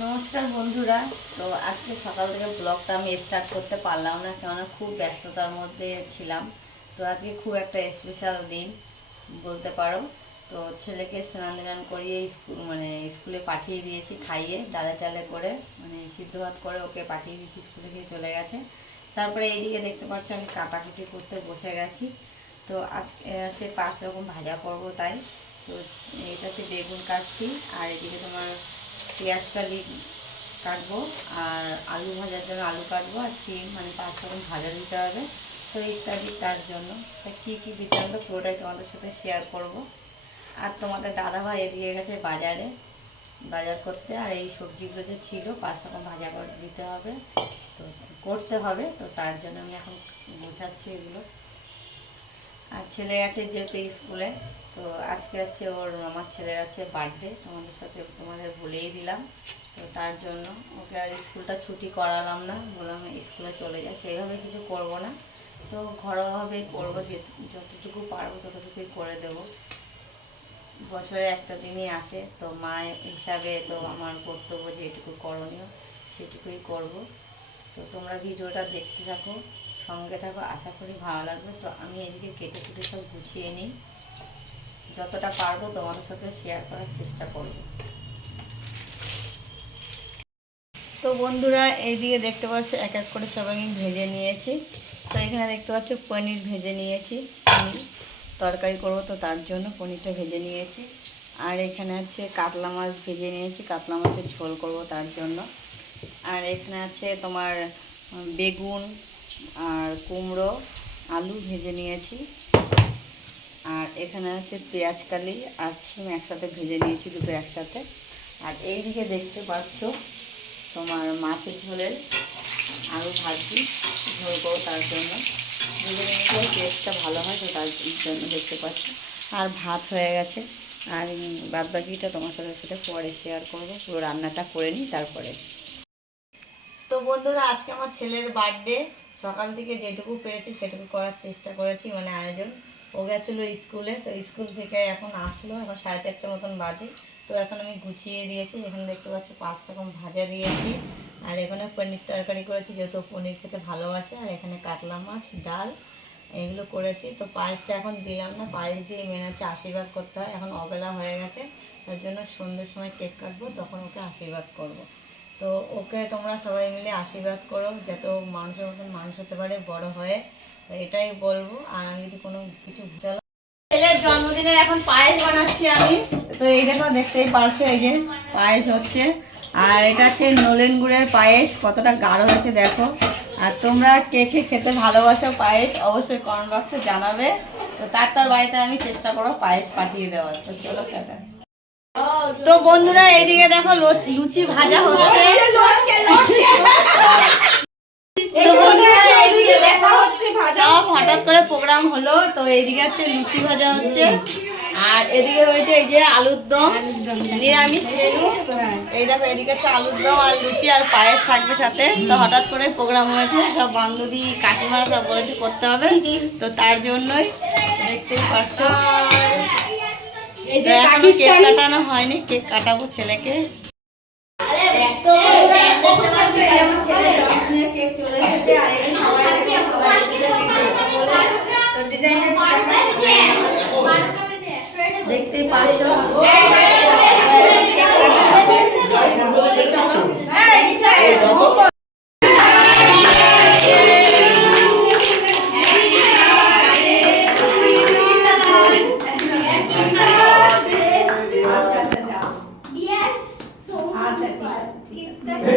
নমস্কার বন্ধুরা। তো আজকে সকাল থেকে ব্লগটা আমি স্টার্ট করতে পারলাম না, কেননা খুব ব্যস্ততার মধ্যে ছিলাম। তো আজকে খুব একটা স্পেশাল দিন, বলতে পারো। তো ছেলেকে স্নান টান করিয়ে স্কুল মানে স্কুলে পাঠিয়ে দিয়েছি খাইয়ে, ডালে চালে করে মানে সিদ্ধ ভাত করে ওকে পাঠিয়ে দিয়েছি, স্কুলে গিয়ে চলে গেছে। তারপরে এইদিকে দেখতে পাচ্ছ আমি কাটাকুটি করতে বসে গেছি। তো আজকে হচ্ছে পাঁচ রকম ভাজা করব তাই। তো এটা হচ্ছে বেগুন কাটছি, আর এদিকে তোমার পেঁয়াজ কালি কাটবো আর আলু ভাজার জন্য আলু কাটবো আর সিম মানে পাঁচ রকম ভাজা দিতে হবে। তো ইত্যাদি তার জন্য। তা কী কী বৃত্তান্ত পুরোটাই তোমাদের সাথে শেয়ার করব। আর তোমাদের দাদাভাই এদিকে গেছে বাজারে, বাজার করতে। আর এই সবজিগুলো যে ছিল, পাঁচ রকম ভাজা করে দিতে হবে। তো করতে হবে। তো তার জন্য আমি এখন বোঝাচ্ছি এগুলো। আর ছেলে আছে যেহেতু স্কুলে, তো আজকে হচ্ছে ওর আমার ছেলের আছে বার্থডে, তোমাদের সাথে তোমাদের বলেই দিলাম। তো তার জন্য ওকে আর স্কুলটা ছুটি করালাম না, বললাম স্কুলে চলে যায় সেইভাবে কিছু করব না। তো ঘরোয়াভাবেই করব যতটুকু পারব ততটুকুই করে দেব। বছরে একটা দিনই আসে, তো মা হিসাবে তো আমার কর্তব্য যেটুকু করণীয়, সেটুকুই করব। তো তোমরা ভিডিওটা দেখতে থাকো, সঙ্গে থাকো, আশা করি ভালো লাগবে। তো আমি এদিকে কেটে কুটে সব গুছিয়ে নিই। যতটা পারব তোমাদের সাথে শেয়ার করার চেষ্টা করব। তো বন্ধুরা, এইদিকে দেখতে পাচ্ছ, এক এক করে সব আমি ভেজে নিয়েছি। তো এখানে দেখতে পাচ্ছ, পনির ভেজে নিয়েছি। পনির তরকারি করব তো তার জন্য পনিরটা ভেজে নিয়েছি। আর এখানে হচ্ছে কাতলা মাছ ভেজে নিয়েছি। কাতলা মাছের ঝোল করব তার জন্য। আর এখানে আছে তোমার বেগুন আর কুমড়ো, আলু ভেজে নিয়েছি। আর এখানে আছে পেঁয়াজ কালি আর সিম একসাথে ভেজে নিয়েছি দুটো একসাথে। আর এইদিকে দেখতে পাচ্ছ তোমার মাছের ঝোলের আলু ভাজি, ঝোল করো তার জন্য। দুজনে টেস্টটা ভালো হয় তো তার জন্য দেখতে পাচ্ছ। আর ভাত হয়ে গেছে। আর বাদবাকিটা তোমার সাথে সাথে পরে শেয়ার করব। পুরো রান্নাটা করে নিই, তারপরে তো বন্ধুরা, আজকে আমার ছেলের বার্থডে সকাল থেকে যেটুকু পেরেছি, সেটুকু করার চেষ্টা করেছি মানে আয়োজন। ও গেছিল স্কুলে তো স্কুল থেকে এখন আসলো, এখন সাড়ে চারটে মতন বাজে। তো এখন আমি গুছিয়ে দিয়েছি, এখানে দেখতে পাচ্ছি পাঁচ রকম ভাজা দিয়েছি। আর এখানে পনির তরকারি করেছি, যেহেতু পনির খেতে ভালোবাসে। আর এখানে কাতলা মাছ, ডাল, এগুলো করেছি। তো পায়েসটা এখন দিলাম না, পায়েস দিয়ে মেনে হচ্ছে আশীর্বাদ করতে হয়। এখন অবেলা হয়ে গেছে, তার জন্য সন্ধ্যের সময় কেক কাটবো, তখন ওকে আশীর্বাদ করব। তো ওকে তোমরা সবাই মিলে আশীর্বাদ করো যাতে মানুষের মতন মানুষ হতে পারে, বড় হয়ে। তো এটাই বলব। আর আমি যদি কোনো কিছু চলো ছেলের জন্মদিনের এখন পায়েস বানাচ্ছি আমি। তো এই দেখো, দেখতেই পারছ এই যে পায়েস হচ্ছে। আর এটা হচ্ছে নলেন গুড়ের পায়েস। কতটা গাঢ় হয়েছে, দেখো। আর তোমরা কে কে খেতে ভালোবাসো পায়েস, অবশ্যই কমেন্ট বক্সে জানাবে। তো তার তার বাড়িতে আমি চেষ্টা করব পায়েস পাঠিয়ে দেওয়ার। তো চলো টাটা। তো বন্ধুরা এইদিকে দেখো লুচি ভাজা হচ্ছে। সব হঠাৎ করে প্রোগ্রাম হলো তো এইদিকে হচ্ছে লুচি ভাজা হচ্ছে। আর এদিকে হয়েছে এই যে আলুর দম নিরামিষ মেনু এই দেখো এদিকে হচ্ছে আলুর দম আর লুচি আর পায়েস থাকবে সাথে। তো হঠাৎ করে প্রোগ্রাম হয়েছে সব বান্ধবী কাকিমারা সব বলেছে করতে হবে। তো তার জন্যই দেখতেই পাচ্ছ। তো এখনও কেক কাটানো হয়নি কেক কাটাবো ছেলেকে দেখতে পাচ্ছ আচ্ছা ঠিক আছে।